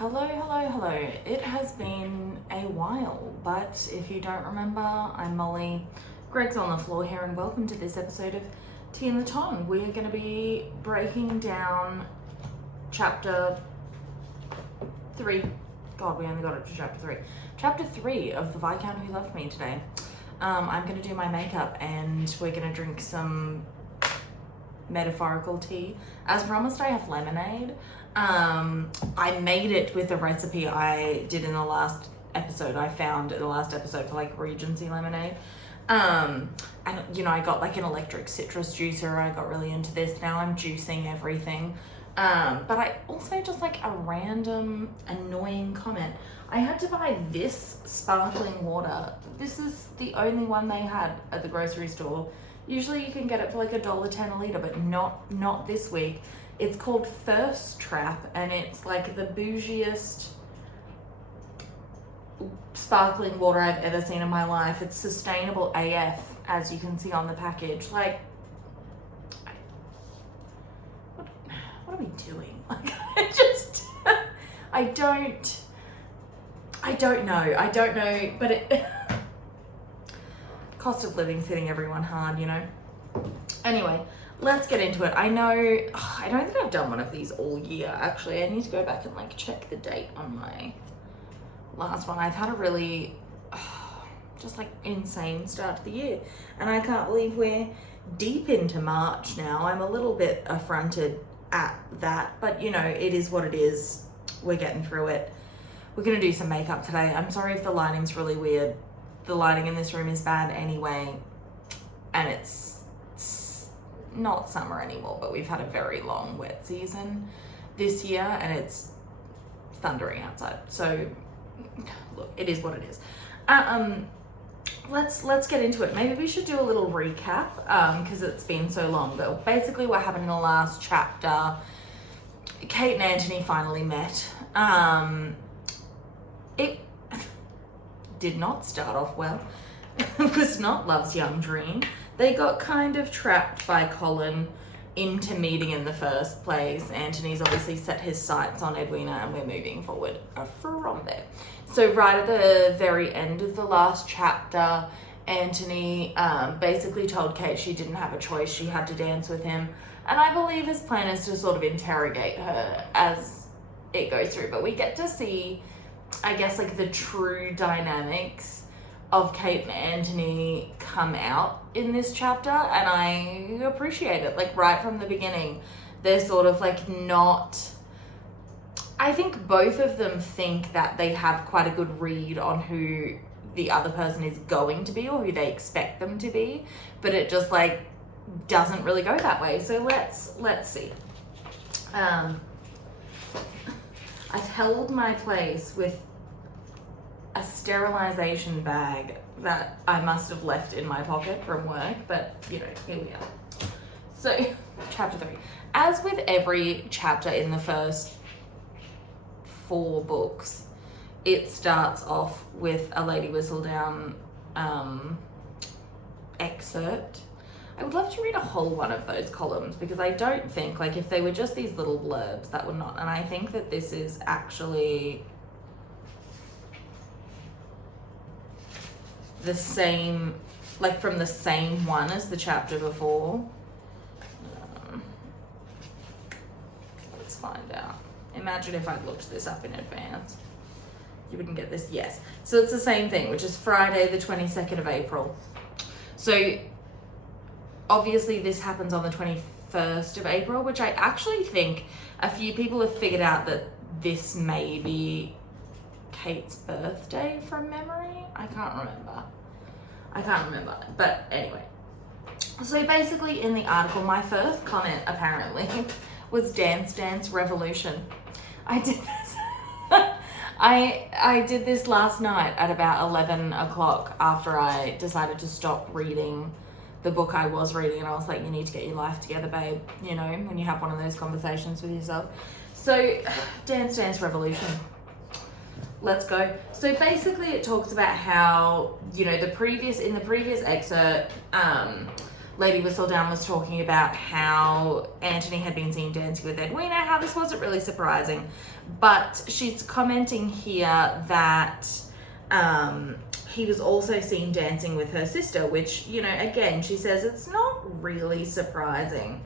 Hello, hello, hello. It has been a while, but if you don't remember, I'm Molly. Greg's on the floor here, and welcome to this episode of Tea in the Ton. We're going to be breaking down chapter 3. God, we only got up to chapter 3. Chapter 3 of the Viscount Who Loved Me today. I'm going to do my makeup, and we're going to drink some metaphorical tea. As promised, I have lemonade. I made it with a recipe I did in the last episode. I found in the last episode for like Regency lemonade. And you know, I got like an electric citrus juicer. I got really into this. Now I'm juicing everything. But I also just like a random annoying comment. I had to buy this sparkling water. This is the only one they had at the grocery store. Usually you can get it for like $1.10 a litre, but not this week. It's called Thirst Trap, and it's like the bougiest sparkling water I've ever seen in my life. It's sustainable AF, as you can see on the package. Like, what are we doing? Like, I don't know, but it, cost of living's hitting everyone hard, you know? Anyway, let's get into it. I don't think I've done one of these all year, actually. I need to go back and like check the date on my last one. I've had a really just like insane start to the year, and I can't believe we're deep into March now. I'm a little bit affronted at that, but you know, it is what it is. We're getting through it. We're gonna do some makeup today. I'm sorry if the lighting's really weird. The lighting in this room is bad anyway, and it's not summer anymore, but we've had a very long wet season this year, and it's thundering outside. So look, it is what it is. Let's get into it. Maybe we should do a little recap because it's been so long. But basically what happened in the last chapter, Kate and Anthony finally met. It did not start off well. It was not love's young dream. They got kind of trapped by Colin into meeting in the first place. Anthony's obviously set his sights on Edwina, and we're moving forward from there. So right at the very end of the last chapter, Anthony basically told Kate she didn't have a choice. She had to dance with him. And I believe his plan is to sort of interrogate her as it goes through. But we get to see, I guess, like the true dynamics of Kate and Anthony come out in this chapter, and I appreciate it. Like right from the beginning, they're sort of like not, I think both of them think that they have quite a good read on who the other person is going to be or who they expect them to be, but it just like doesn't really go that way. So let's see. I've held my place with a sterilization bag that I must have left in my pocket from work, but you know, here we are. So, chapter 3. As with every chapter in the first 4 books, it starts off with a Lady Whistledown excerpt. I would love to read a whole one of those columns, because I don't think, like, if they were just these little blurbs, that would not, and I think that this is actually the same, like from the same one as the chapter before. Let's find out. Imagine if I'd looked this up in advance. You wouldn't get this. Yes. So it's the same thing, which is Friday the 22nd of April. So obviously this happens on the 21st of April, which I actually think a few people have figured out that this may be Kate's birthday from memory. I can't remember, but anyway. So basically in the article, my first comment apparently was Dance Dance Revolution. I did this. I did this last night at about 11 o'clock after I decided to stop reading the book I was reading, and I was like, you need to get your life together, babe, you know, when you have one of those conversations with yourself. So Dance Dance Revolution. Let's go. So basically it talks about how, you know, in the previous excerpt, Lady Whistledown was talking about how Anthony had been seen dancing with Edwina, how this wasn't really surprising. But she's commenting here that he was also seen dancing with her sister, which, you know, again, she says it's not really surprising.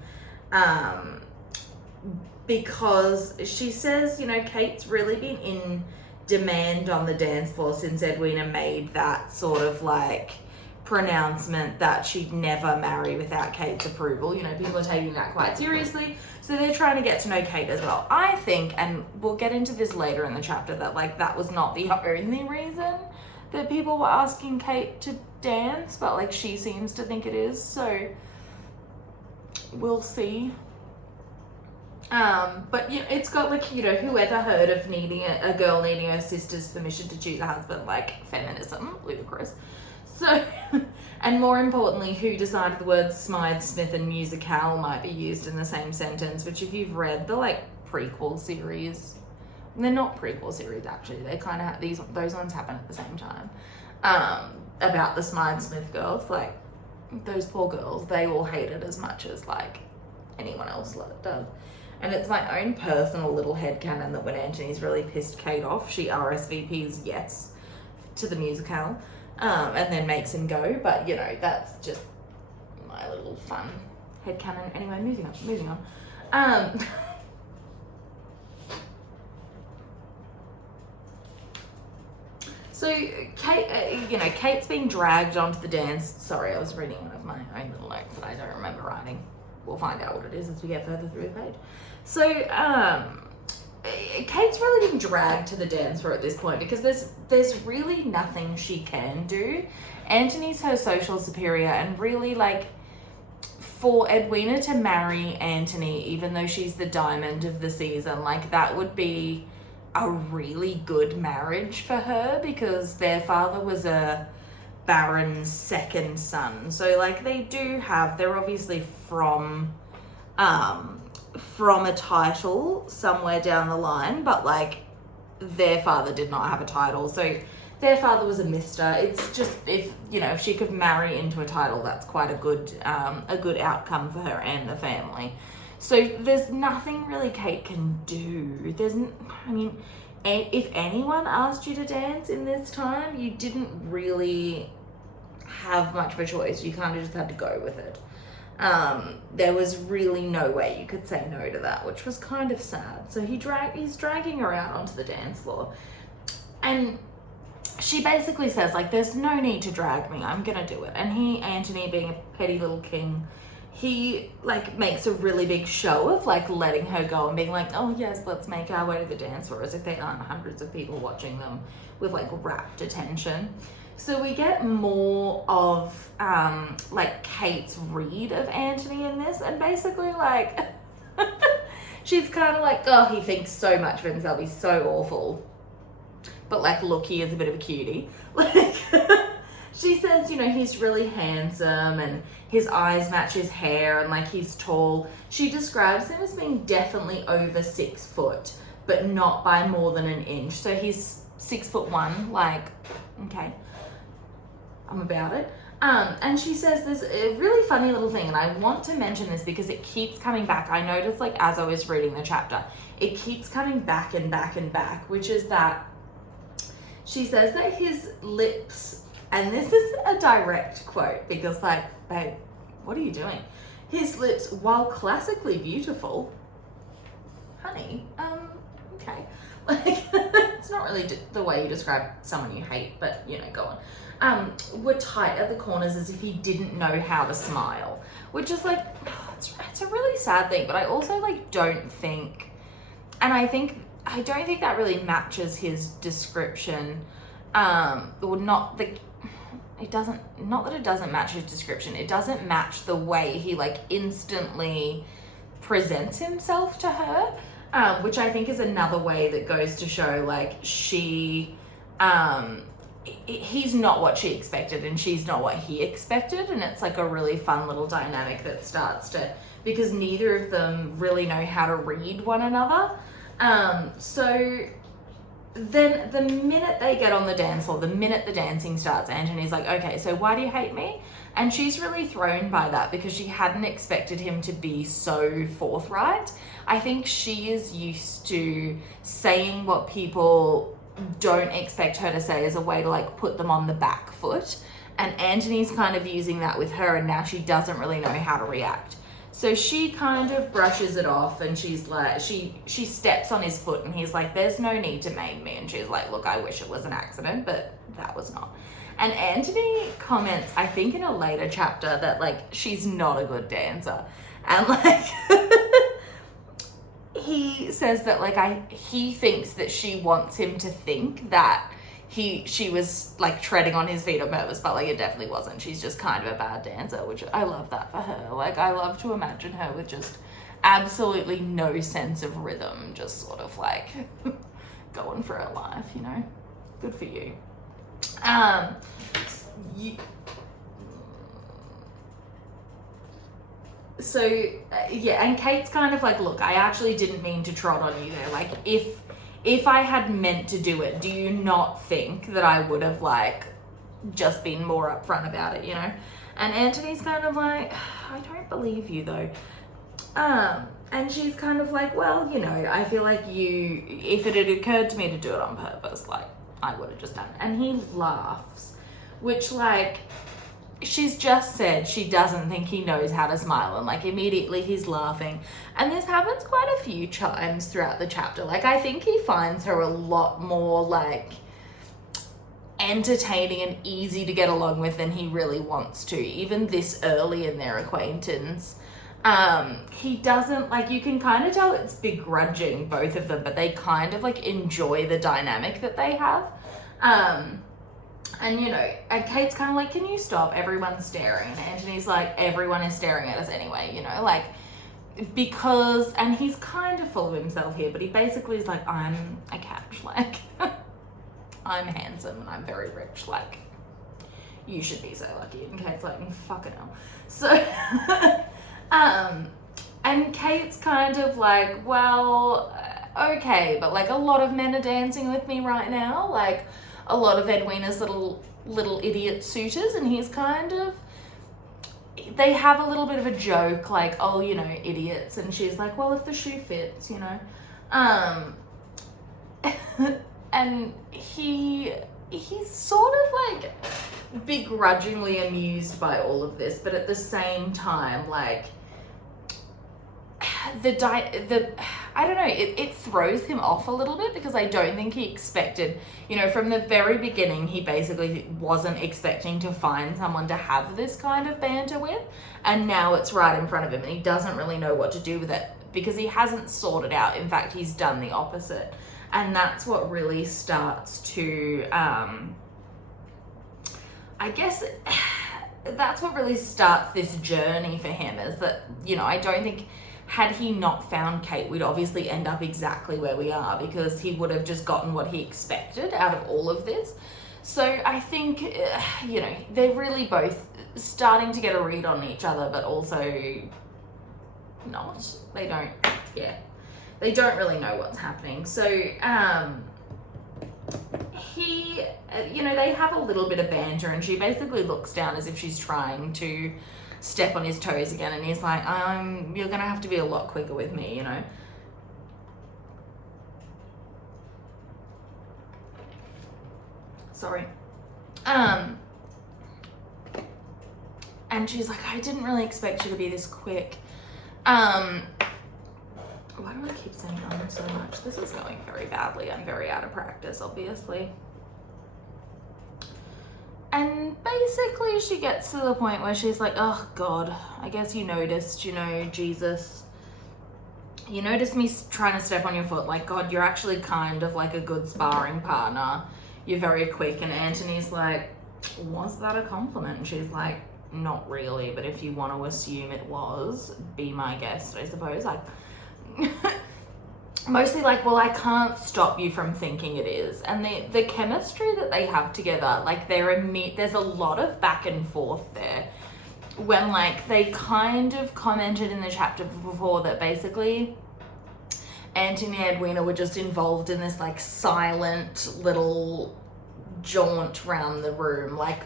Because she says, you know, Kate's really been in demand on the dance floor since Edwina made that sort of like pronouncement that she'd never marry without Kate's approval. You know, people are taking that quite seriously, so they're trying to get to know Kate as well. I think, and we'll get into this later in the chapter, that like that was not the only reason that people were asking Kate to dance, but like she seems to think it is, so we'll see. But you know, it's got like, you know, whoever heard of needing a girl needing her sister's permission to choose a husband, like feminism, ludicrous. So, and more importantly, who decided the words Smythe Smith and musicale might be used in the same sentence, which if you've read the like prequel series, they're not prequel series actually, they kind of have those ones happen at the same time, about the Smythe Smith girls, like those poor girls, they all hate it as much as like anyone else does. And it's my own personal little headcanon that when Anthony's really pissed Kate off, she RSVPs yes to the musical, and then makes him go. But you know, that's just my little fun headcanon. Anyway, moving on. So Kate, you know, Kate's being dragged onto the dance. Sorry, I was reading one of my own little notes that I don't remember writing. We'll find out what it is as we get further through the page. So, Kate's really being dragged to the dance floor at this point because there's really nothing she can do. Anthony's her social superior, and really like for Edwina to marry Anthony, even though she's the diamond of the season, like that would be a really good marriage for her because their father was a Baron's second son. So like they're obviously from a title somewhere down the line, but like their father did not have a title, so their father was a mister. It's just, if you know, if she could marry into a title, that's quite a good outcome for her and the family. So there's nothing really Kate can do. I mean, if anyone asked you to dance in this time, you didn't really have much of a choice. You kind of just had to go with it. There was really no way you could say no to that, which was kind of sad. So he's dragging her out onto the dance floor, and she basically says like, there's no need to drag me, I'm gonna do it. And Anthony, being a petty little king, he like makes a really big show of like letting her go and being like, oh yes, let's make our way to the dance floor, as if there aren't hundreds of people watching them with like rapt attention. So we get more of like Kate's read of Anthony in this, and basically like she's kind of like, oh, he thinks so much of himself, he's so awful, but like look, he is a bit of a cutie. Like she says, you know, he's really handsome and his eyes match his hair, and like he's tall. She describes him as being definitely over 6 foot, but not by more than an inch. So he's 6'1", like, okay, I'm about it. And she says there's a really funny little thing, and I want to mention this because it keeps coming back. I noticed like as I was reading the chapter, it keeps coming back and back and back, which is that she says that his lips, and this is a direct quote because like, babe, what are you doing? His lips, while classically beautiful, honey, okay. Like, it's not really the way you describe someone you hate, but you know, go on. Were tight at the corners as if he didn't know how to smile, which is like, it's a really sad thing, but I also like don't think, and I don't think that really matches his description, or not that it doesn't match his description, it doesn't match the way he like instantly presents himself to her, which I think is another way that goes to show like he's not what she expected and she's not what he expected, and it's like a really fun little dynamic that starts to, because neither of them really know how to read one another. So then the minute they get on the dance floor, the minute the dancing starts, Antony's like, okay, so why do you hate me? And she's really thrown by that because she hadn't expected him to be so forthright. I think she is used to saying what people don't expect her to say as a way to like put them on the back foot. And Antony's kind of using that with her, and now she doesn't really know how to react. So she kind of brushes it off, and she's like, she steps on his foot, and he's like, there's no need to maim me. And she's like, look, I wish it was an accident, but that was not. And Antony comments, I think in a later chapter, that like she's not a good dancer. And like he says that like he thinks that she wants him to think that she was like treading on his feet on purpose, but like it definitely wasn't. She's just kind of a bad dancer, which I love that for her. Like I love to imagine her with just absolutely no sense of rhythm, just sort of like going for her life, you know. Good for you. Yeah, and Kate's kind of like, look, I actually didn't mean to trot on you there. Like if I had meant to do it, do you not think that I would have like just been more upfront about it, you know? And Antony's kind of like, I don't believe you though. And she's kind of like, well, you know, I feel like if it had occurred to me to do it on purpose, like I would have just done it. And he laughs, which like, she's just said she doesn't think he knows how to smile, and like immediately he's laughing. And this happens quite a few times throughout the chapter. Like I think he finds her a lot more like entertaining and easy to get along with than he really wants to, even this early in their acquaintance. He doesn't, like, you can kind of tell it's begrudging, both of them, but they kind of like enjoy the dynamic that they have. And you know, and Kate's kind of like, can you stop? Everyone's staring. And Antony's like, everyone is staring at us anyway, you know, like, because, and he's kind of full of himself here, but he basically is like, I'm a catch, like, I'm handsome and I'm very rich, like, you should be so lucky. And Kate's like, fucking hell. So, and Kate's kind of like, well, okay, but like a lot of men are dancing with me right now, like a lot of Edwina's little idiot suitors, and he's kind of, they have a little bit of a joke, like, oh, you know, idiots, and she's like, well, if the shoe fits, you know. And he's sort of like begrudgingly amused by all of this, but at the same time, like, I don't know, it throws him off a little bit, because I don't think he expected, you know, from the very beginning, he basically wasn't expecting to find someone to have this kind of banter with, and now it's right in front of him, and he doesn't really know what to do with it, because he hasn't sorted out. In fact, he's done the opposite, and that's what really starts to, I guess, that's what really starts this journey for him, is that, you know, I don't think, had he not found Kate, we'd obviously end up exactly where we are, because he would have just gotten what he expected out of all of this. So I think, you know, they're really both starting to get a read on each other, but also not. They don't really know what's happening. So, you know, they have a little bit of banter, and she basically looks down as if she's trying to step on his toes again, and he's like, you're gonna have to be a lot quicker with me, you know. Sorry. And she's like, I didn't really expect you to be this quick. Why do I keep saying so much? This is going very badly. I'm very out of practice, obviously. And basically she gets to the point where she's like, oh God, I guess you noticed, you know, Jesus, you noticed me trying to step on your foot. Like, God, you're actually kind of like a good sparring partner. You're very quick. And Antony's like, was that a compliment? And she's like, not really, but if you want to assume it was, be my guest, I suppose. Like, mostly like, well, I can't stop you from thinking it is. And the chemistry that they have together, like, there's a lot of back and forth there, when like they kind of commented in the chapter before that basically Anthony and Edwina were just involved in this like silent little jaunt around the room. Like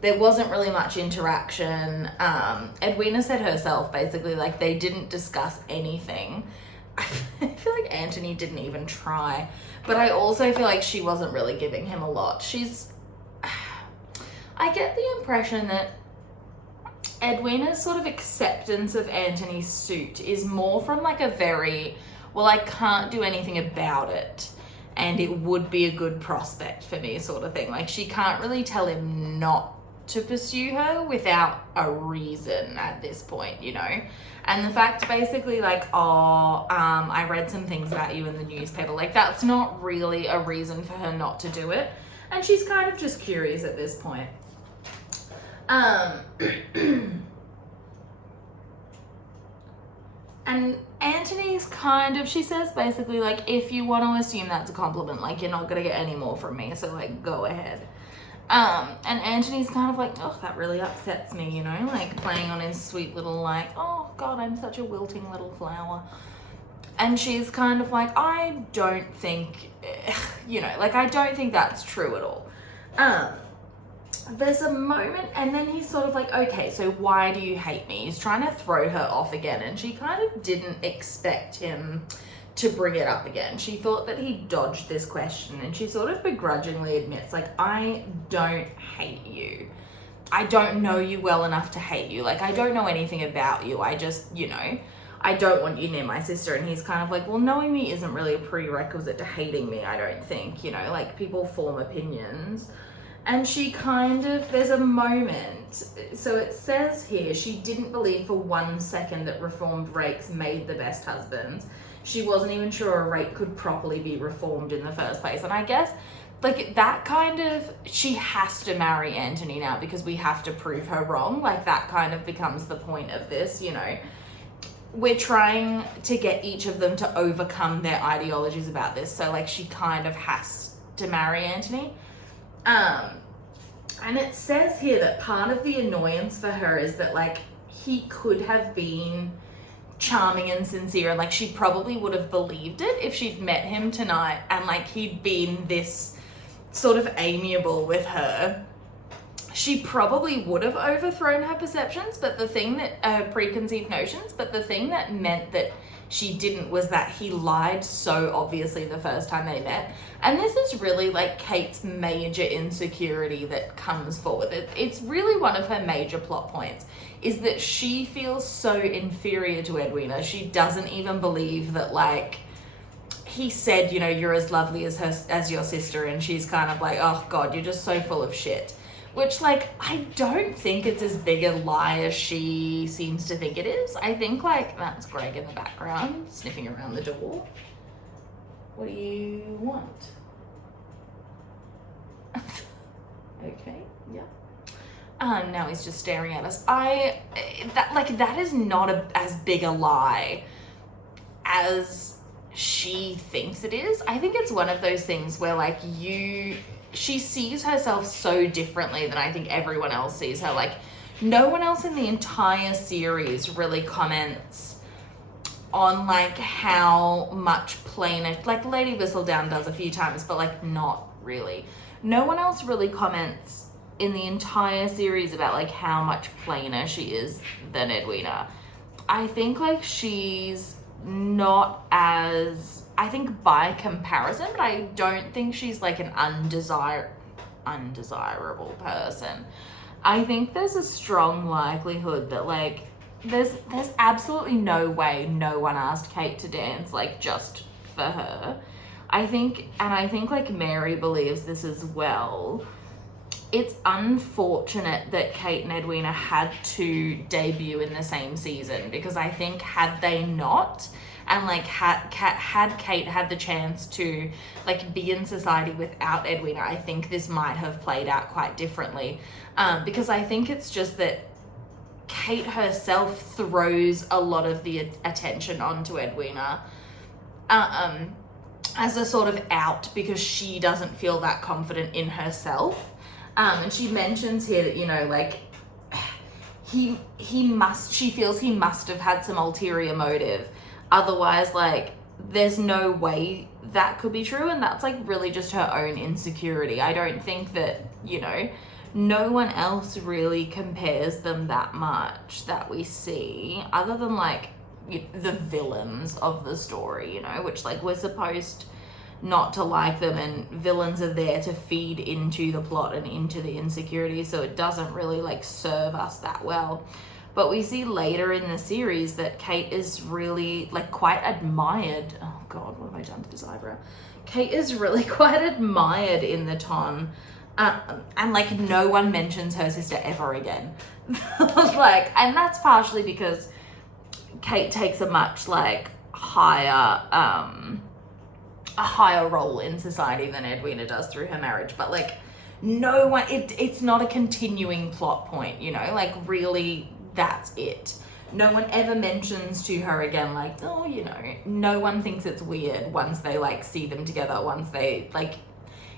there wasn't really much interaction. Edwina said herself basically like they didn't discuss anything. I feel like Anthony didn't even try, but I also feel like she wasn't really giving him a lot. I get the impression that Edwina's sort of acceptance of Anthony's suit is more from like a very, well, I can't do anything about it and it would be a good prospect for me sort of thing. Like she can't really tell him not to pursue her without a reason at this point, you know? And the fact basically like, I read some things about you in the newspaper, like that's not really a reason for her not to do it. And she's kind of just curious at this point. And Anthony's kind of, she says basically like, if you want to assume that's a compliment, like you're not going to get any more from me, so like go ahead. And Anthony's kind of like, oh, that really upsets me, you know, like playing on his sweet little like, oh God, I'm such a wilting little flower. And she's kind of like, I don't think, you know, like I don't think that's true at all. There's a moment and then he's sort of like, okay, so why do you hate me? He's trying to throw her off again, and she kind of didn't expect him to bring it up again. She thought that he dodged this question, and she sort of begrudgingly admits like, I don't hate you. I don't know you well enough to hate you. Like I don't know anything about you. I just, you know, I don't want you near my sister. And he's kind of like, well, knowing me isn't really a prerequisite to hating me, I don't think, you know, like people form opinions. And she kind of, there's a moment, so it says here, she didn't believe for 1 second that reformed rakes made the best husbands. She wasn't even sure a rake could properly be reformed in the first place. And I guess, like, that kind of, she has to marry Anthony now because we have to prove her wrong. Like, that kind of becomes the point of this, you know. We're trying to get each of them to overcome their ideologies about this. So, like, she kind of has to marry Anthony. And it says here that part of the annoyance for her is that like he could have been charming and sincere, and like she probably would have believed it if she'd met him tonight and like he'd been this sort of amiable with her. She probably would have overthrown her perceptions, but the thing that preconceived notions, but the thing that meant that she didn't was that he lied so obviously the first time they met. And this is really like Kate's major insecurity that comes forward. It's really one of her major plot points, is that she feels so inferior to Edwina. She doesn't even believe that like he said, you know, you're as lovely as your sister, and she's kind of like, oh God, you're just so full of shit. Which, like, I don't think it's as big a lie as she seems to think it is. I think, like, that's Greg in the background, sniffing around the door. What do you want? Okay, yeah. Now he's just staring at us. That is not as big a lie as she thinks it is. I think it's one of those things where, like, she sees herself so differently than I think everyone else sees her. Like, no one else in the entire series really comments on, like, how much plainer, like, Lady Whistledown does a few times, but, like, not really. No one else really comments in the entire series about, like, how much plainer she is than Edwina. I think, like, she's not as, I think by comparison, but I don't think she's like an undesirable person. I think there's a strong likelihood that like there's absolutely no way no one asked Kate to dance like just for her. I think like Mary believes this as well. It's unfortunate that Kate and Edwina had to debut in the same season, because I think had they not, and like had Kate had the chance to like be in society without Edwina, I think this might have played out quite differently. Because I think it's just that Kate herself throws a lot of the attention onto Edwina as a sort of out, because she doesn't feel that confident in herself. And she mentions here that, you know, like she feels he must have had some ulterior motive. Otherwise, like, there's no way that could be true, and that's like really just her own insecurity. I don't think that, you know, no one else really compares them that much that we see, other than like the villains of the story, you know, which like we're supposed not to like them, and villains are there to feed into the plot and into the insecurity, so it doesn't really like serve us that well. But we see later in the series that Kate is really like quite admired. Oh God, what have I done to this eyebrow? Kate is really quite admired in the Ton, and like no one mentions her sister ever again. Like, and that's partially because Kate takes a much like a higher role in society than Edwina does through her marriage, but like no one, it's not a continuing plot point, you know, like really that's it. No one ever mentions to her again, like, oh, you know, no one thinks it's weird once they like see them together, once they like,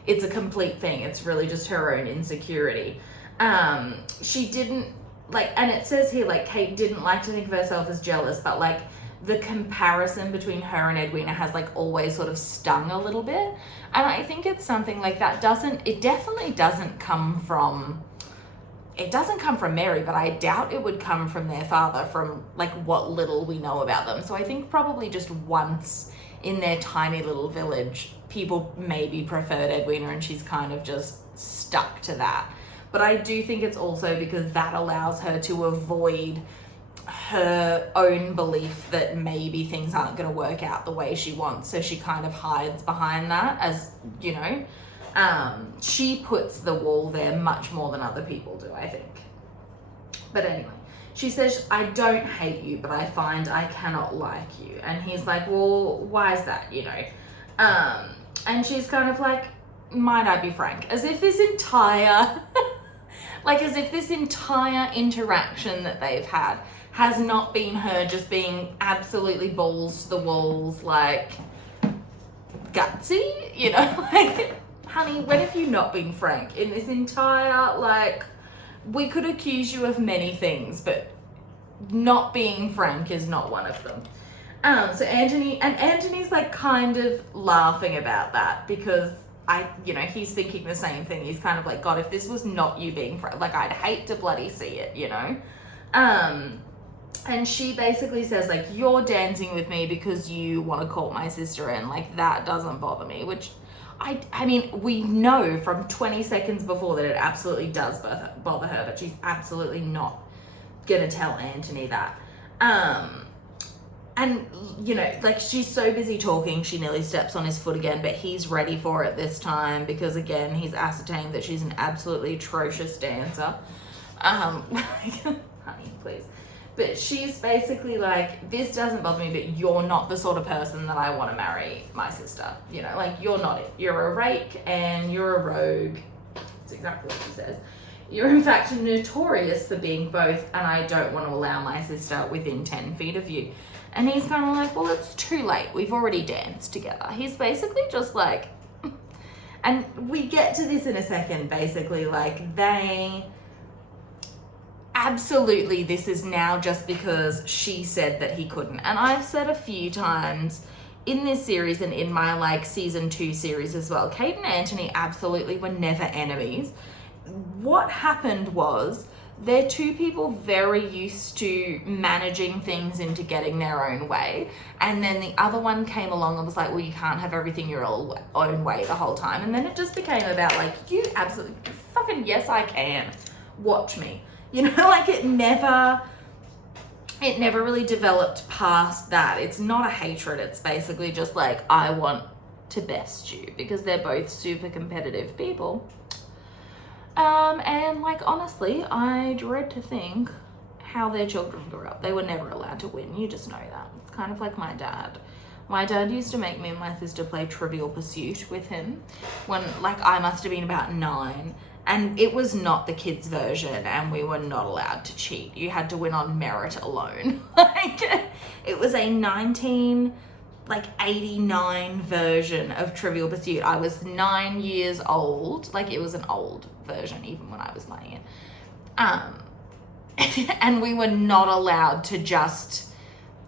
it's a complete thing. It's really just her own insecurity. She didn't like, and it says here like Kate didn't like to think of herself as jealous, but like the comparison between her and Edwina has like always sort of stung a little bit. And I think it's something like that it definitely doesn't come from Mary, but I doubt it would come from their father, from like what little we know about them. So I think probably just once in their tiny little village, people maybe preferred Edwina and she's kind of just stuck to that. But I do think it's also because that allows her to avoid her own belief that maybe things aren't going to work out the way she wants. So she kind of hides behind that, as, you know, she puts the wall there much more than other people do, I think. But anyway, she says, I don't hate you, but I find I cannot like you. And he's like, well, why is that, you know? And she's kind of like, might I be frank? As if this entire, as if this entire interaction that they've had has not been her just being absolutely balls to the walls, like, gutsy, you know? Like, honey, when have you not been frank? In this entire, like, we could accuse you of many things, but not being frank is not one of them. So Anthony's like kind of laughing about that, because he's thinking the same thing. He's kind of like, God, if this was not you being frank, like, I'd hate to bloody see it, you know? And she basically says, like, you're dancing with me because you want to call my sister in. Like, that doesn't bother me, which I mean, we know from 20 seconds before that it absolutely does bother her, but she's absolutely not gonna tell Anthony that. And, you know, like, she's so busy talking, she nearly steps on his foot again, but he's ready for it this time because, again, he's ascertained that she's an absolutely atrocious dancer. Honey, please. But she's basically like, this doesn't bother me, but you're not the sort of person that I want to marry my sister. You know, like, you're not it. You're a rake and you're a rogue. That's exactly what she says. You're in fact notorious for being both, and I don't want to allow my sister within 10 feet of you. And he's kind of like, well, it's too late. We've already danced together. He's basically just like, and we get to this in a second, basically, like, they... Absolutely, this is now just because she said that he couldn't. And I've said a few times in this series and in my, like, season 2 series as well, Kate and Anthony absolutely were never enemies. What happened was they're two people very used to managing things into getting their own way. And then the other one came along and was like, well, you can't have everything your own way the whole time. And then it just became about, like, you absolutely fucking, yes, I can. Watch me. You know, like, it never really developed past that. It's not a hatred. It's basically just like, I want to best you, because they're both super competitive people. And, like, honestly, I dread to think how their children grew up. They were never allowed to win. You just know that. It's kind of like my dad. My dad used to make me and my sister play Trivial Pursuit with him when, like, I must have been about 9. And it was not the kids' version, and we were not allowed to cheat. You had to win on merit alone. Like, it was a 1989 version of Trivial Pursuit. I was 9 years old. Like, it was an old version, even when I was playing it. And we were not allowed to just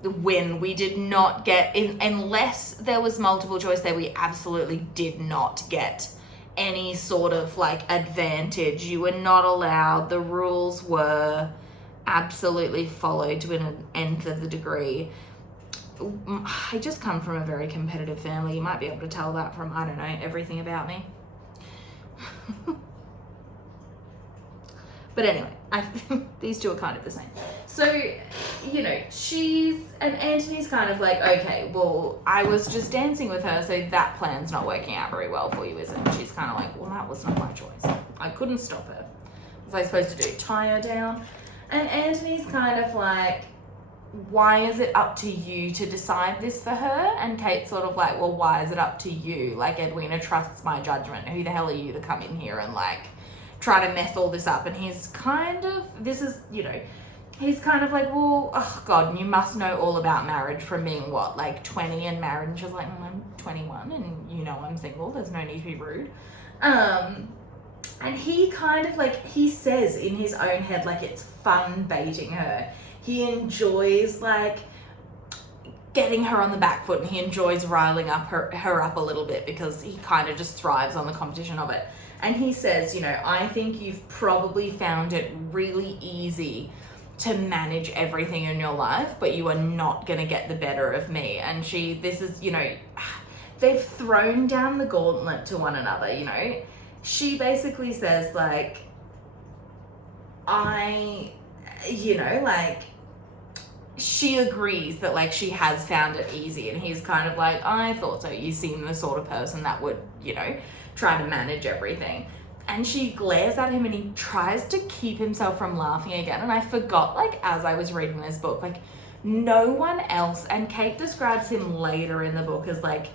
win. We did not get, unless there was multiple choice there, we absolutely did not get any sort of like advantage. You were not allowed. The rules were absolutely followed to an nth of the degree. I just come from a very competitive family. You might be able to tell that from, I don't know, everything about me. But anyway, these two are kind of the same. So, you know, and Antony's kind of like, okay, well, I was just dancing with her, so that plan's not working out very well for you, is it? And she's kind of like, well, that was not my choice. I couldn't stop her. What was I supposed to do? Tie her down? And Antony's kind of like, why is it up to you to decide this for her? And Kate's sort of like, well, why is it up to you? Like, Edwina trusts my judgment. Who the hell are you to come in here and like try to mess all this up? And he's kind of, he's kind of like, well, oh God, you must know all about marriage from being what, like 20 and married? And she's like, I'm 21 and you know I'm single. There's no need to be rude. And he kind of like, he says in his own head, like, it's fun baiting her. He enjoys like getting her on the back foot, and he enjoys riling up her up a little bit because he kind of just thrives on the competition of it. And he says, you know, I think you've probably found it really easy to manage everything in your life, but you are not going to get the better of me. And this is, you know, they've thrown down the gauntlet to one another, you know. She basically says, like, she agrees that, like, she has found it easy. And he's kind of like, I thought so. You seem the sort of person that would, you know, try to manage everything. And she glares at him and he tries to keep himself from laughing again. And I forgot, like, as I was reading this book, like, no one else, and Kate describes him later in the book as, like,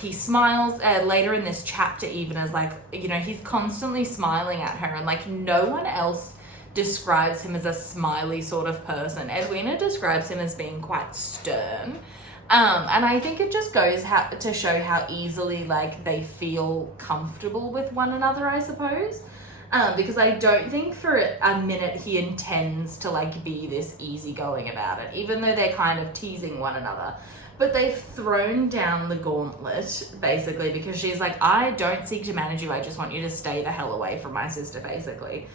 he smiles, later in this chapter even, as, like, you know, he's constantly smiling at her, and, like, no one else describes him as a smiley sort of person. Edwina describes him as being quite stern. And I think it just goes to show how easily, like, they feel comfortable with one another, I suppose. Because I don't think for a minute he intends to, like, be this easygoing about it, even though they're kind of teasing one another. But they've thrown down the gauntlet, basically, because she's like, I don't seek to manage you, I just want you to stay the hell away from my sister, basically.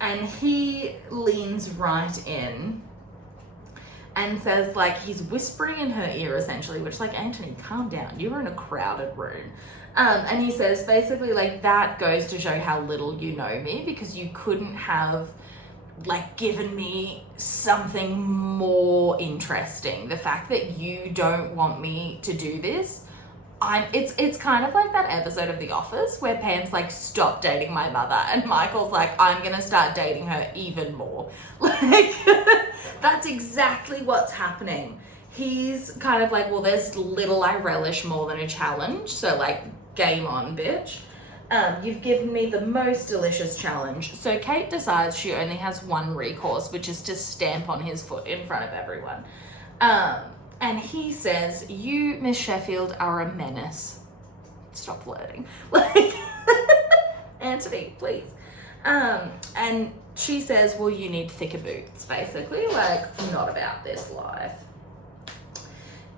And he leans right in and says, like, he's whispering in her ear, essentially, which, like, Antony, calm down. You were in a crowded room. And he says, basically, like, that goes to show how little you know me, because you couldn't have, like, given me something more interesting. The fact that you don't want me to do this, it's kind of like that episode of The Office where Pam's like, stop dating my mother, and Michael's like, I'm gonna start dating her even more. Like, that's exactly what's happening. He's kind of like, well, there's little I relish more than a challenge, so, like, game on, bitch. You've given me the most delicious challenge. So Kate decides she only has one recourse, which is to stamp on his foot in front of everyone. And he says, you, Miss Sheffield, are a menace. Stop flirting. Like, Antony, please. And she says, well, you need thicker boots, basically. Like, not about this life.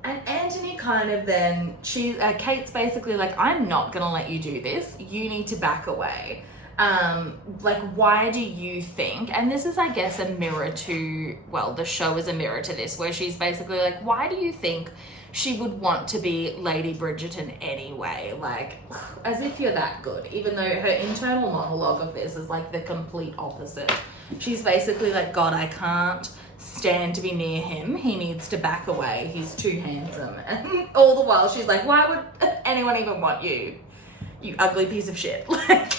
And Antony kind of then, Kate's basically like, I'm not going to let you do this. You need to back away. Like, why do you think, and this is, I guess, a mirror to, well, the show is a mirror to this, where she's basically like, why do you think she would want to be Lady Bridgerton anyway? Like, as if you're that good, even though her internal monologue of this is, like, the complete opposite. She's basically like, God, I can't stand to be near him. He needs to back away. He's too handsome. And all the while, she's like, why would anyone even want you? You ugly piece of shit. Like,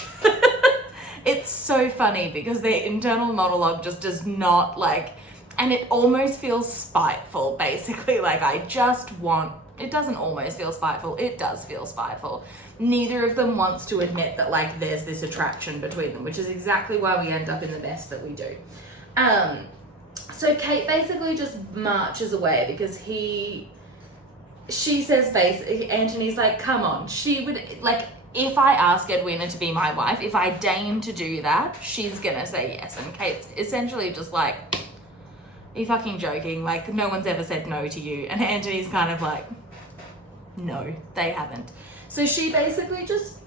it's so funny because their internal monologue just does not, like, and it almost feels spiteful, basically. Like, it doesn't almost feel spiteful, it does feel spiteful. Neither of them wants to admit that, like, there's this attraction between them, which is exactly why we end up in the mess that we do. So Kate basically just marches away because she says, basically, Antony's like, come on, she would, like, if I ask Edwina to be my wife, if I deign to do that, she's gonna say yes. And Kate's essentially just like, Are you fucking joking? Like, no one's ever said no to you. And Anthony's kind of like, no, they haven't. So she basically just,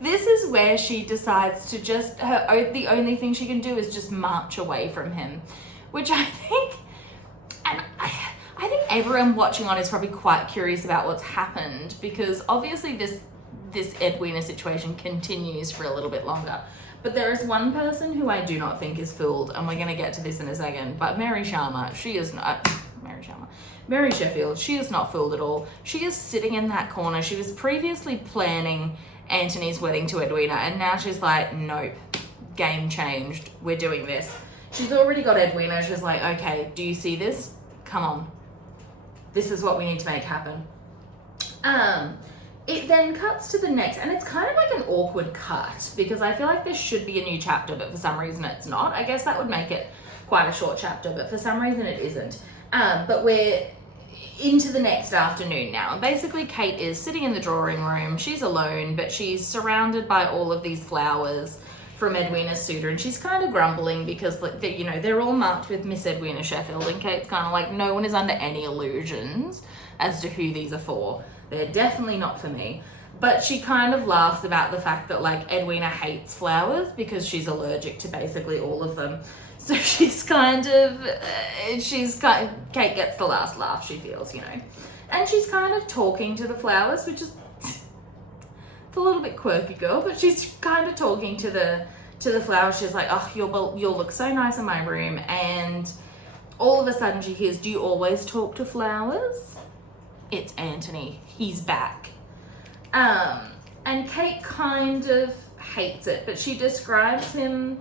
this is where she decides to just, the only thing she can do is just march away from him, which I think, and I think everyone watching on is probably quite curious about what's happened, because obviously this Edwina situation continues for a little bit longer. But there is one person who I do not think is fooled, and we're going to get to this in a second, but Mary Sheffield, she is not fooled at all. She is sitting in that corner. She was previously planning Anthony's wedding to Edwina, and now she's like, nope, game changed. We're doing this. She's already got Edwina. She's like, okay, do you see this? Come on. This is what we need to make happen. It then cuts to the next, and it's kind of like an awkward cut, because I feel like this should be a new chapter, but for some reason it's not. I guess that would make it quite a short chapter, but for some reason it isn't. But we're into the next afternoon now, and basically Kate is sitting in the drawing room. She's alone, but she's surrounded by all of these flowers from Edwina's suitor, and she's kind of grumbling because, like, you know, they're all marked with Miss Edwina Sheffield, and Kate's kind of like, no one is under any illusions as to who these are for. They're definitely not for me. But she kind of laughs about the fact that, like, Edwina hates flowers because she's allergic to basically all of them. So she's kind of, Kate gets the last laugh, she feels, you know. And she's kind of talking to the flowers, which is, it's a little bit quirky, girl, but she's kind of talking to the flowers. She's like, oh, you'll look so nice in my room. And all of a sudden she hears, do you always talk to flowers? It's Anthony. He's back. And Kate kind of hates it, but she describes him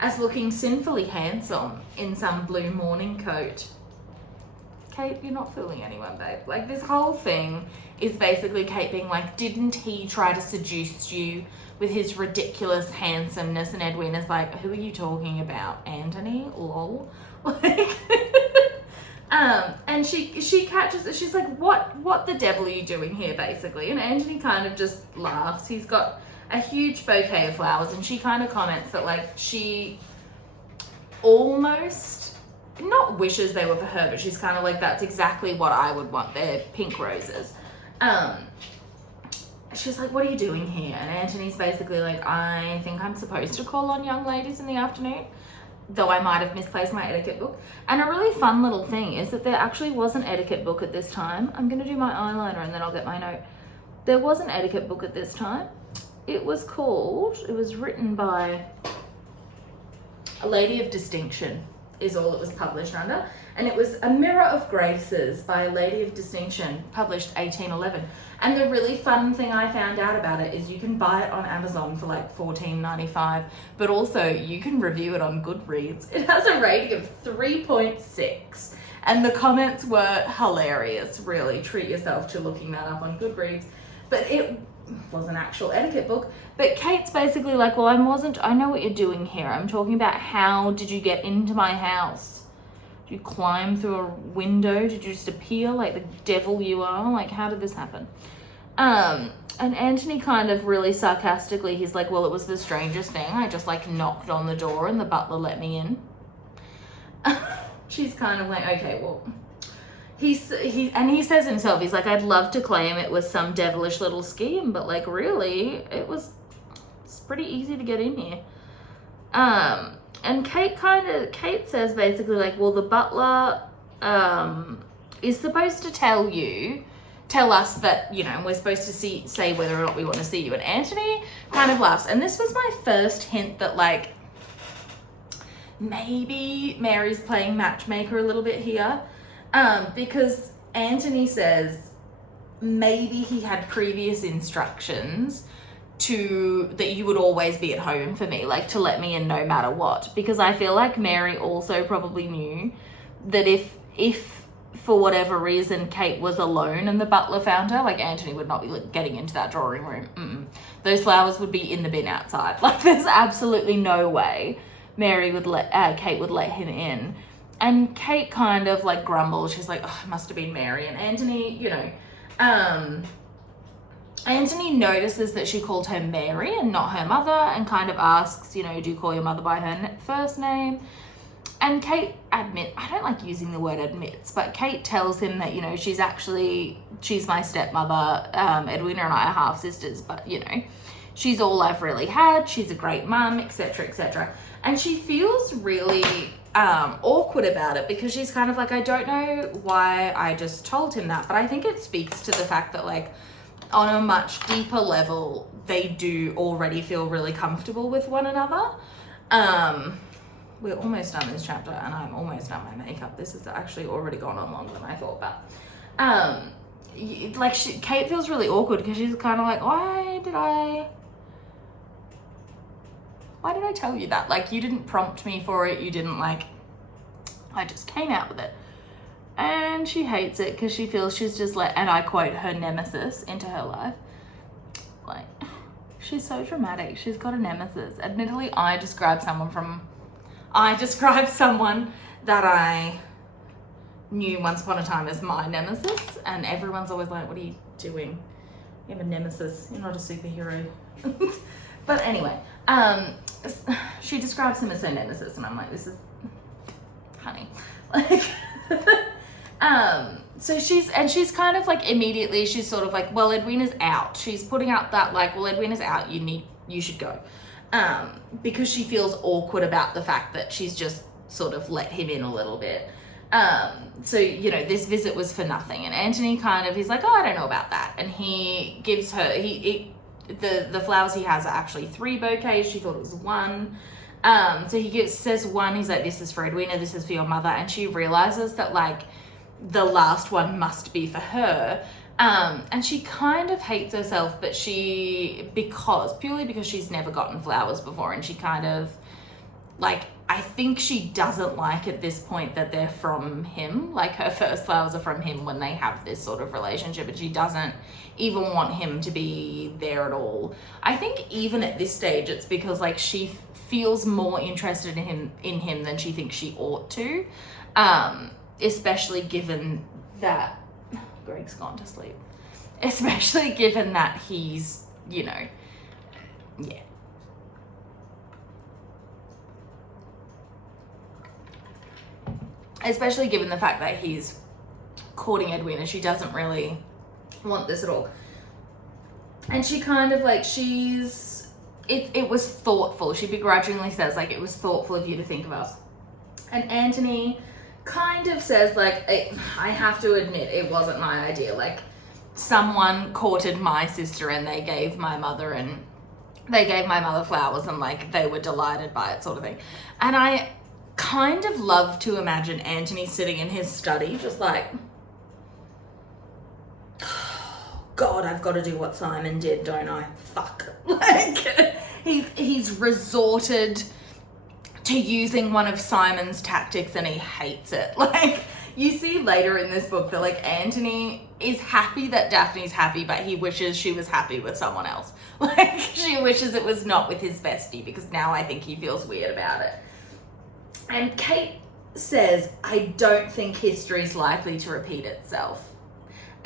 as looking sinfully handsome in some blue morning coat. Kate, you're not fooling anyone, babe. Like, this whole thing is basically Kate being like, didn't he try to seduce you with his ridiculous handsomeness? And Edwina's like, who are you talking about? Anthony? Lol. Like, and she catches it. She's like, what the devil are you doing here, basically? And Anthony kind of just laughs. He's got a huge bouquet of flowers, and she kind of comments that, like, she almost not wishes they were for her, but she's kind of like, that's exactly what I would want. They're pink roses. She's like, what are you doing here? And Anthony's basically like, I think I'm supposed to call on young ladies in the afternoon, though I might have misplaced my etiquette book. And a really fun little thing is that there actually was an etiquette book at this time. I'm going to do my eyeliner and then I'll get my note. There was an etiquette book at this time. It was written by a lady of distinction, is all it was published under. And it was A Mirror of Graces by a lady of distinction, published 1811. And the really fun thing I found out about it is you can buy it on Amazon for like $14.95, but also you can review it on Goodreads. It has a rating of 3.6. And the comments were hilarious, really. Treat yourself to looking that up on Goodreads. But it was an actual etiquette book. But Kate's basically like, well, I know what you're doing here. I'm talking about, how did you get into my house? Did you climb through a window? Did you just appear like the devil you are? Like, how did this happen? And Anthony kind of really sarcastically, he's like, well, it was the strangest thing. I just like knocked on the door and the butler let me in. She's kind of like, okay, well, he says himself, he's like, I'd love to claim it was some devilish little scheme, but like, really, it's pretty easy to get in here. And Kate says basically like, well, the butler is supposed to tell us that, you know, we're supposed to say whether or not we want to see you. And Anthony kind of laughs. And this was my first hint that, like, maybe Mary's playing matchmaker a little bit here. Because Anthony says maybe he had previous instructions that you would always be at home for me, like to let me in no matter what. Because I feel like Mary also probably knew that if for whatever reason Kate was alone and the butler found her, like, Anthony would not be getting into that drawing room. Those flowers would be in the bin outside. Like, there's absolutely no way Kate would let him in. And Kate kind of like grumbles. She's like, oh, it must have been Mary. And Anthony, you know, Anthony notices that she called her Mary and not her mother, and kind of asks, you know, do you call your mother by her first name? And Kate I don't like using the word admits, but Kate tells him that, you know, she's my stepmother. Edwina and I are half sisters, but, you know, she's all I've really had. She's a great mum, etc., etc. And she feels really awkward about it, because she's kind of like, I don't know why I just told him that, but I think it speaks to the fact that, like, on a much deeper level, they do already feel really comfortable with one another. We're almost done this chapter, and I'm almost done my makeup. This has actually already gone on longer than I thought, but like, Kate feels really awkward, because she's kind of like, why did I tell you that? Like, you didn't prompt me for it. You didn't, like, I just came out with it. And she hates it, because she feels she's just let, and I quote, her nemesis into her life. Like, she's so dramatic. She's got a nemesis. Admittedly, I describe someone that I knew once upon a time as my nemesis, and everyone's always like, what are you doing? You have a nemesis. You're not a superhero. But anyway, she describes him as her nemesis, and I'm like, this is, honey. Like, so she's kind of like, immediately she's sort of like, well, Edwina's out. She's putting out that, like, well, Edwina's out, you should go. Because she feels awkward about the fact that she's just sort of let him in a little bit. So, you know, this visit was for nothing. And Anthony he's like, oh, I don't know about that. And he gives her, the flowers he has are actually 3 bouquets. She thought it was 1. So he says 1, he's like, this is for Edwina, this is for your mother. And she realizes that, like, the last one must be for her. And she kind of hates herself, but purely because she's never gotten flowers before, and she kind of, like, I think she doesn't like at this point that they're from him. Like, her first flowers are from him when they have this sort of relationship, and she doesn't even want him to be there at all. I think even at this stage, it's because, like, she feels more interested in him than she thinks she ought to, especially given that Greg's gone to sleep. Especially given that he's, you know, yeah. Especially given the fact that he's courting Edwina. She doesn't really want this at all. And she kind of, like, it was thoughtful. She begrudgingly says, like, it was thoughtful of you to think of us. And Anthony kind of says, like, I have to admit, it wasn't my idea. Like, someone courted my sister, and they gave my mother flowers, and, like, they were delighted by it, sort of thing. And I kind of love to imagine Anthony sitting in his study, just like, God, I've got to do what Simon did, don't I? Fuck. Like, he's resorted to using one of Simon's tactics, and he hates it. Like, you see later in this book that, like, Anthony is happy that Daphne's happy, but he wishes she was happy with someone else. Like, she wishes it was not with his bestie, because now I think he feels weird about it. And Kate says, I don't think history's likely to repeat itself.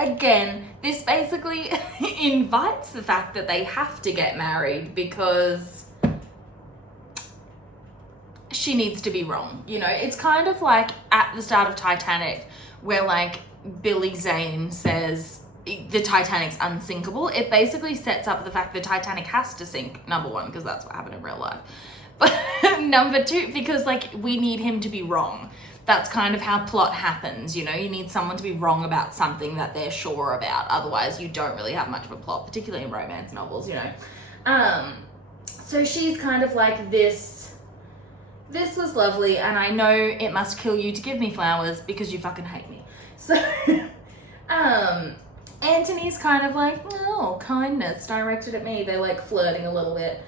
Again, this basically invites the fact that they have to get married, because she needs to be wrong. You know, it's kind of like at the start of Titanic, where, like, Billy Zane says the Titanic's unsinkable. It basically sets up the fact the Titanic has to sink, number 1, because that's what happened in real life. But number 2, because, like, we need him to be wrong. That's kind of how plot happens, you know? You need someone to be wrong about something that they're sure about. Otherwise, you don't really have much of a plot, particularly in romance novels, you know? So she's kind of like, this was lovely, and I know it must kill you to give me flowers because you fucking hate me. So, Anthony's kind of like, oh, kindness directed at me. They're, like, flirting a little bit.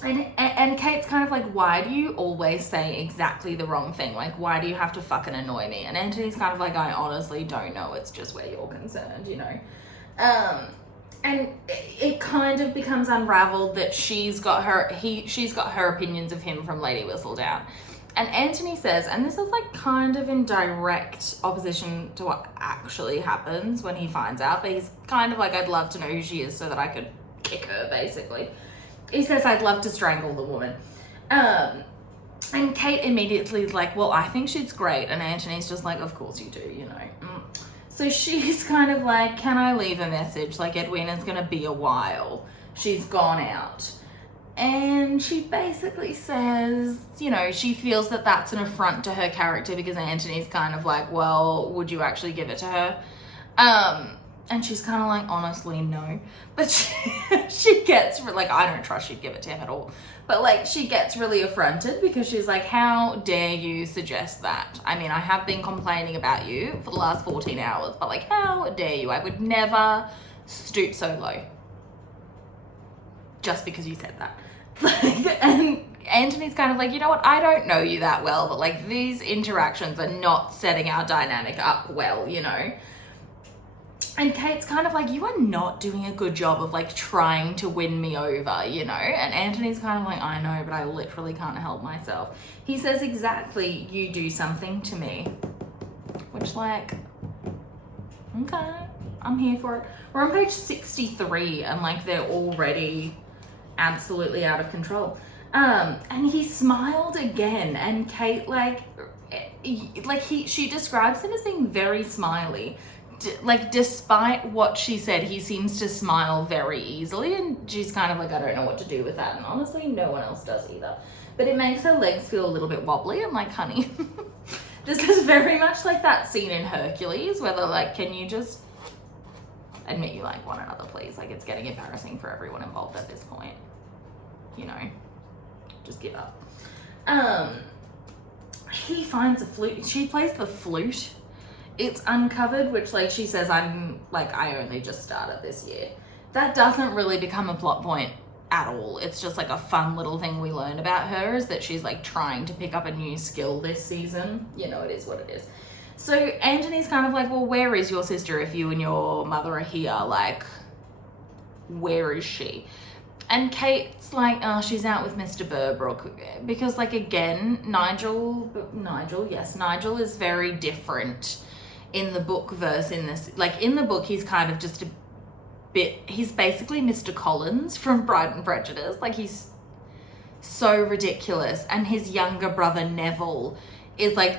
And Kate's kind of like, why do you always say exactly the wrong thing? Like, why do you have to fucking annoy me? And Anthony's kind of like, I honestly don't know. It's just where you're concerned, you know? And it kind of becomes unraveled that she's got her opinions of him from Lady Whistledown. And Anthony says, and this is, like, kind of in direct opposition to what actually happens when he finds out, but he's kind of like, I'd love to know who she is so that I could kick her, basically. He says, I'd love to strangle the woman. And Kate immediately is like, well, I think she's great. And Anthony's just like, of course you do, you know. So she's kind of like, can I leave a message? Like, Edwina's going to be a while. She's gone out. And she basically says, you know, she feels that that's an affront to her character because Anthony's kind of like, well, would you actually give it to her? And she's kind of like, honestly, no. But she gets, like, I don't trust she'd give it to him at all. But, like, she gets really affronted because she's like, how dare you suggest that? I mean, I have been complaining about you for the last 14 hours, but, like, how dare you? I would never stoop so low. Just because you said that. And Anthony's kind of like, you know what? I don't know you that well, but, like, these interactions are not setting our dynamic up well, you know? And Kate's kind of like, you are not doing a good job of, like, trying to win me over, you know? And Anthony's kind of like, I know, but I literally can't help myself. He says, exactly, you do something to me. Which, like, okay, I'm here for it. We're on page 63 and, like, they're already absolutely out of control. And he smiled again, and Kate, she describes him as being very smiley. Like, despite what she said, he seems to smile very easily, and she's kind of like, I don't know what to do with that, and honestly, no one else does either. But it makes her legs feel a little bit wobbly. I'm like, honey, this is very much like that scene in Hercules, where they're like, can you just admit you like one another, please? Like, it's getting embarrassing for everyone involved at this point. You know, just give up. He finds a flute. She plays the flute. It's uncovered, which, like, she says, I'm, like, I only just started this year. That doesn't really become a plot point at all. It's just, like, a fun little thing we learned about her, is that she's, like, trying to pick up a new skill this season. You know, it is what it is. So Anthony's kind of like, well, where is your sister if you and your mother are here? Like, where is she? And Kate's like, oh, she's out with Mr. Burbrook. Because, like, again, Nigel is very different in the book verse in this. Like, in the book, he's kind of just a bit, he's basically Mr. Collins from Pride and Prejudice. Like, he's so ridiculous. And his younger brother, Neville, is, like,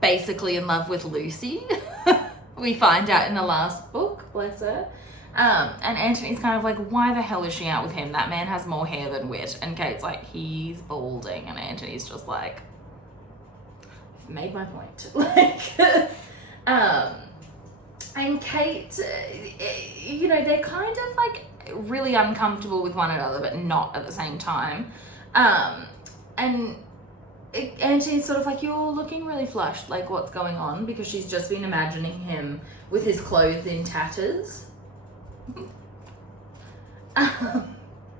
basically in love with Lucy. We find out in the last book, bless her. And Anthony's kind of like, why the hell is she out with him? That man has more hair than wit. And Kate's like, he's balding. And Anthony's just like, I've made my point. Like, and Kate, you know, they're kind of like really uncomfortable with one another, but not at the same time. And Anthony's sort of like, you're looking really flushed. Like, what's going on? Because she's just been imagining him with his clothes in tatters.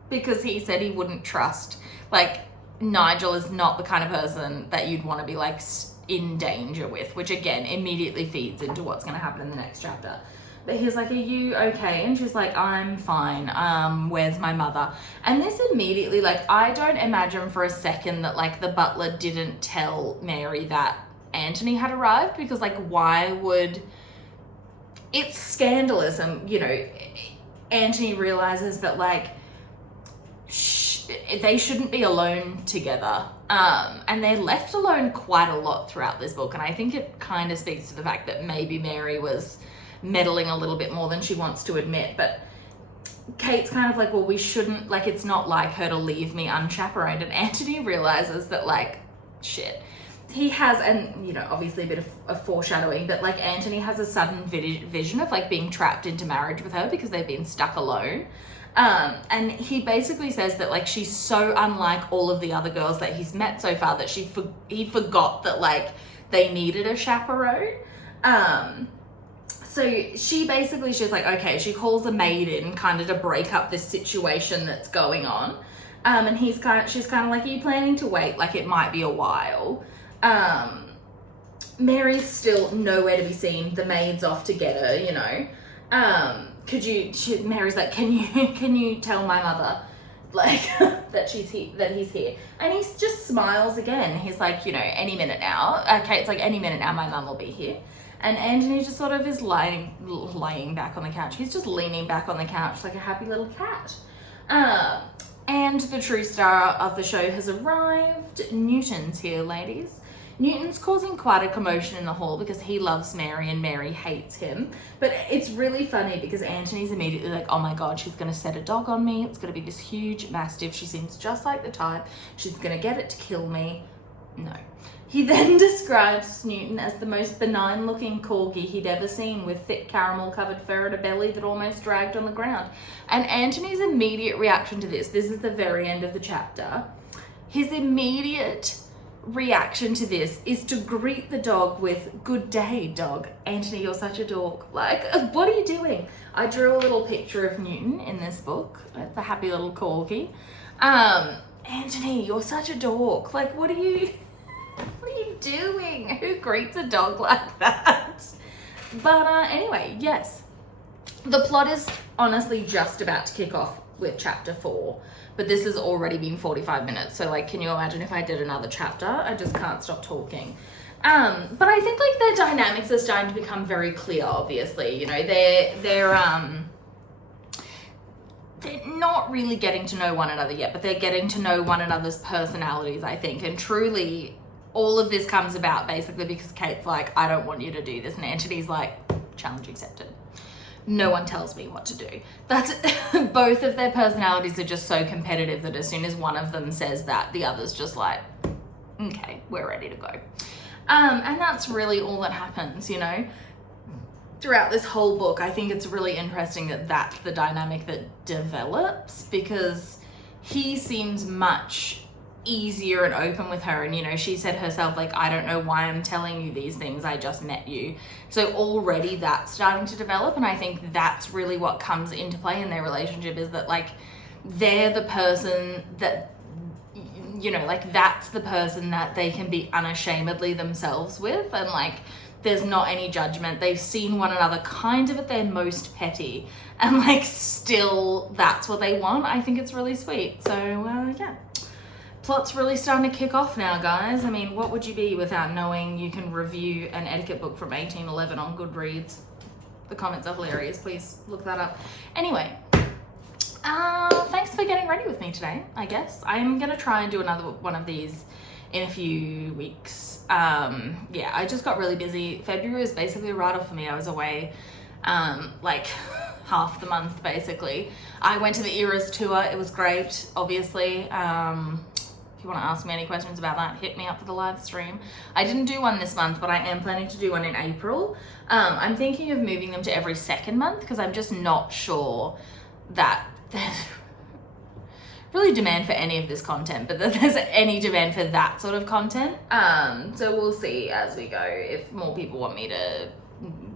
Because he said he wouldn't trust, like, Nigel is not the kind of person that you'd want to be, like, in danger with, which again immediately feeds into what's going to happen in the next chapter. But he's like, are you okay? And she's like, I'm fine. Where's my mother? And this immediately, like, I don't imagine for a second that, like, the butler didn't tell Mary that Anthony had arrived, because, like, why would... It's scandalous, and, you know, Anthony realizes that, like, they shouldn't be alone together. And they're left alone quite a lot throughout this book, and I think it kind of speaks to the fact that maybe Mary was meddling a little bit more than she wants to admit. But Kate's kind of like, well, we shouldn't, like, it's not like her to leave me unchaperoned. And Anthony realizes that, like, shit. He has, and, you know, obviously a bit of foreshadowing, but, like, Anthony has a sudden vision of, like, being trapped into marriage with her because they've been stuck alone. And he basically says that, like, she's so unlike all of the other girls that he's met so far that he forgot that, like, they needed a chaperone. So she's like, okay, she calls a maid in kind of to break up this situation that's going on. And she's kind of like, are you planning to wait? Like, it might be a while. Mary's still nowhere to be seen. The maid's off to get her, you know. Mary's like, can you tell my mother, like, that he's here? And he just smiles again. He's like, you know, any minute now. Okay, it's like, any minute now, my mum will be here. And Anthony just sort of is laying back on the couch. He's just leaning back on the couch like a happy little cat. And the true star of the show has arrived. Newton's here, ladies. Newton's causing quite a commotion in the hall because he loves Mary and Mary hates him. But it's really funny because Anthony's immediately like, oh my God, she's gonna set a dog on me. It's gonna be this huge mastiff. She seems just like the type. She's gonna get it to kill me. No. He then describes Newton as the most benign looking corgi he'd ever seen, with thick caramel covered fur and a belly that almost dragged on the ground. And Anthony's immediate reaction to this is the very end of the chapter. His immediate reaction to this is to greet the dog with, "Good day, dog. Anthony, you're such a dork." Like, what are you doing? I drew a little picture of Newton in this book. It's a happy little corgi. Anthony, you're such a dork. Like, what are you doing? Who greets a dog like that? But anyway, yes. The plot is honestly just about to kick off with chapter 4, but this has already been 45 minutes. So like, can you imagine if I did another chapter? I just can't stop talking. But I think like their dynamics are starting to become very clear, obviously. You know, they're not really getting to know one another yet, but they're getting to know one another's personalities, I think. And truly, all of this comes about basically because Kate's like, I don't want you to do this. And Anthony's like, challenge accepted. No one tells me what to do. That's both of their personalities are just so competitive that as soon as one of them says that, the other's just like, okay, we're ready to go. And that's really all that happens, you know. Throughout this whole book, I think it's really interesting that that's the dynamic that develops, because he seems much easier and open with her, and you know, she said herself, like, I don't know why I'm telling you these things, I just met you. So already that's starting to develop, and I think that's really what comes into play in their relationship, is that like they're the person that, you know, like that's the person that they can be unashamedly themselves with, and like there's not any judgment. They've seen one another kind of at their most petty, and like still that's what they want. I think it's really sweet. So yeah. Plot's really starting to kick off now, guys. I mean, what would you be without knowing you can review an etiquette book from 1811 on Goodreads? The comments are hilarious. Please look that up. Anyway, thanks for getting ready with me today, I guess. I'm going to try and do another one of these in a few weeks. Yeah, I just got really busy. February was basically a write-off for me. I was away like half the month, basically. I went to the Eras tour. It was great, obviously. If you want to ask me any questions about that, hit me up for the live stream. I didn't do one this month, but I am planning to do one in April. I'm thinking of moving them to every second month because I'm just not sure that there's really demand for any of this content, but that there's any demand for that sort of content. So we'll see as we go. If more people want me to,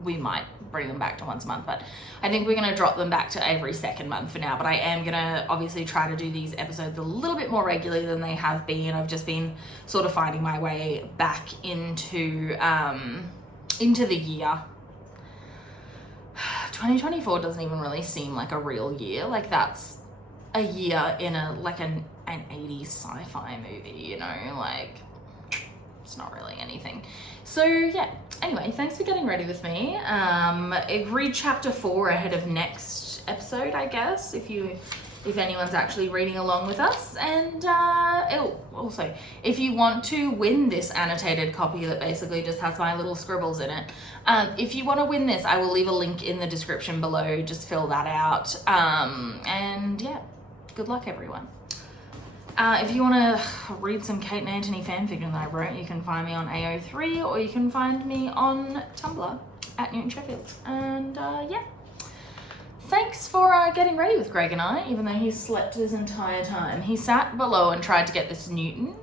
we might bring them back to once a month, but I think we're going to drop them back to every second month for now. But I am going to obviously try to do these episodes a little bit more regularly than they have been. I've just been sort of finding my way back into the year. 2024 doesn't even really seem like a real year. Like that's a year in a like an 80s sci-fi movie, you know, like it's not really anything. So yeah, anyway, thanks for getting ready with me. Read chapter 4 ahead of next episode, I guess, if anyone's actually reading along with us. And also, if you want to win this annotated copy that basically just has my little scribbles in it, if you want to win this, I will leave a link in the description below. Just fill that out. And yeah, good luck, everyone. If you want to read some Kate and Anthony fanfiction that I wrote, you can find me on AO3, or you can find me on Tumblr at Newton Sheffield. And yeah, thanks for getting ready with Greg and I, even though he slept this entire time. He sat below and tried to get this Newton,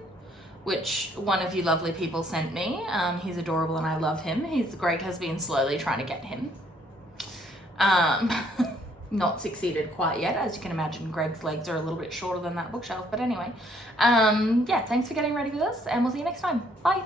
which one of you lovely people sent me. He's adorable and I love him. Greg has been slowly trying to get him. Not succeeded quite yet. As you can imagine, Greg's legs are a little bit shorter than that bookshelf. But anyway, yeah, thanks for getting ready with us, and we'll see you next time. Bye.